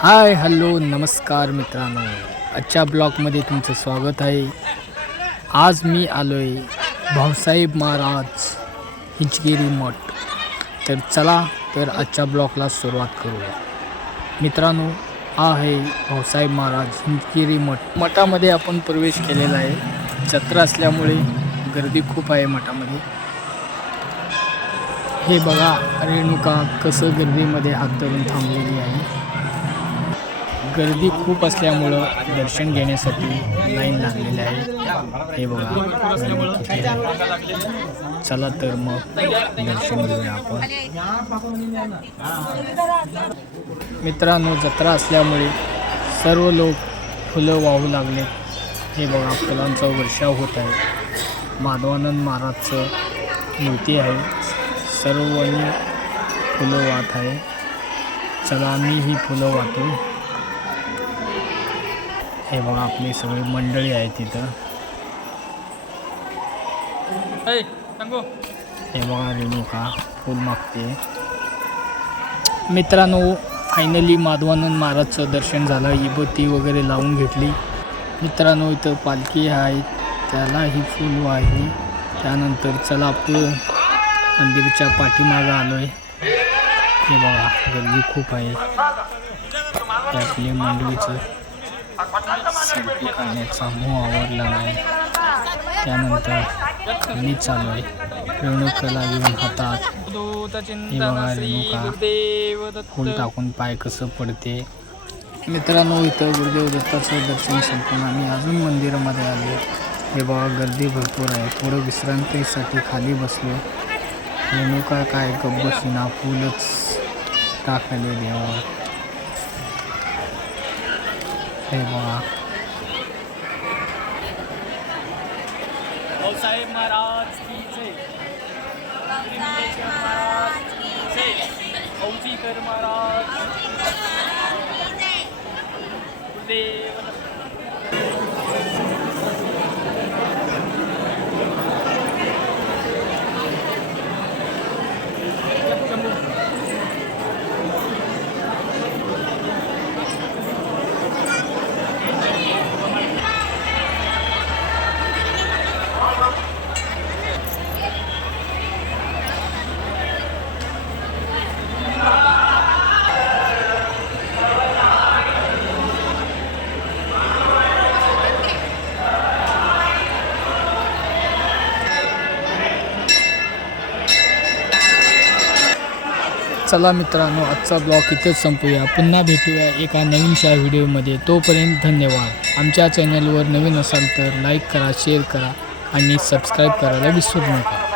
Hi hello नमस्कार मित्रांनो. आजच्या ब्लॉगमध्ये तुमचं स्वागत आहे. आज मी आलो आहे भाऊसाहेब महाराज हिचगिरी मठ. तर चला तर आजच्या ब्लॉगला सुरुवात करूया. मित्रांनो हा आहे भाऊसाहेब महाराज हिंचगिरी मठ. मठामध्ये आपण प्रवेश केलेला आहे. जत्रा असल्यामुळे गर्दी खूप आहे मठामध्ये. हे बघा रेणुका कसं गर्दीमध्ये हात धरून थांबलेली आहे. गर्दी खूप असल्यामुळं दर्शन घेण्यासाठी लाईन लागलेली आहे. हे बघा. चला तर मग दर्शन घेऊया आपण. मित्रांनो जत्रा असल्यामुळे सर्व लोक फुलं वाहू लागले. हे बघा फुलांचा वर्षाव होत आहे. माधवानंद महाराजचं मूर्ती आहे. सर्वांनी फुलं वाहत आहे. चला मी ही फुलं वाहतो. हे बघा आपली सगळी मंडळी आहे तिथं. हे बघा रेणुका फुल मागते. मित्रांनो फायनली माधवानंद महाराजचं दर्शन झालं. इबती वगैरे लावून घेतली. मित्रांनो इथं पालखी आहे. त्याला ही फुल आहे. त्यानंतर चला पुढं मंदिरच्या पाठीमागं आलो आहे हे बघा गर्दी खूप आहे. आपली मंडळीचं. सेल्फी काढण्याचा मोह आवडला नाही. त्यानंतर मी चालू आहे. रेणुकाला घेऊन हातात. हे बघा रेणुका. फुल टाकून पाय कसं पडते. मित्रांनो इथं गुरुदेव दत्ताचं दर्शन संपून आम्ही अजून मंदिरामध्ये आलो हे बघा गर्दी भरपूर आहे. थोडं विश्रांतीसाठी खाली बसलो. रेणुका काय गब्बसीना फुलच टाकले देवावर हे बघा भाऊसाहेब महाराज की जय त्रिमलेश्वर महाराज की जय फौजीकर महाराज गुरुदेव दत्त. चला मित्रांनो आजचा ब्लॉग इथंच संपूया. पुन्हा भेटूया एका नवीनशा व्हिडिओमध्ये. तोपर्यंत धन्यवाद. आमच्या चॅनलवर नवीन असाल तर लाईक करा शेअर करा आणि सबस्क्राईब करायला विसरू नका.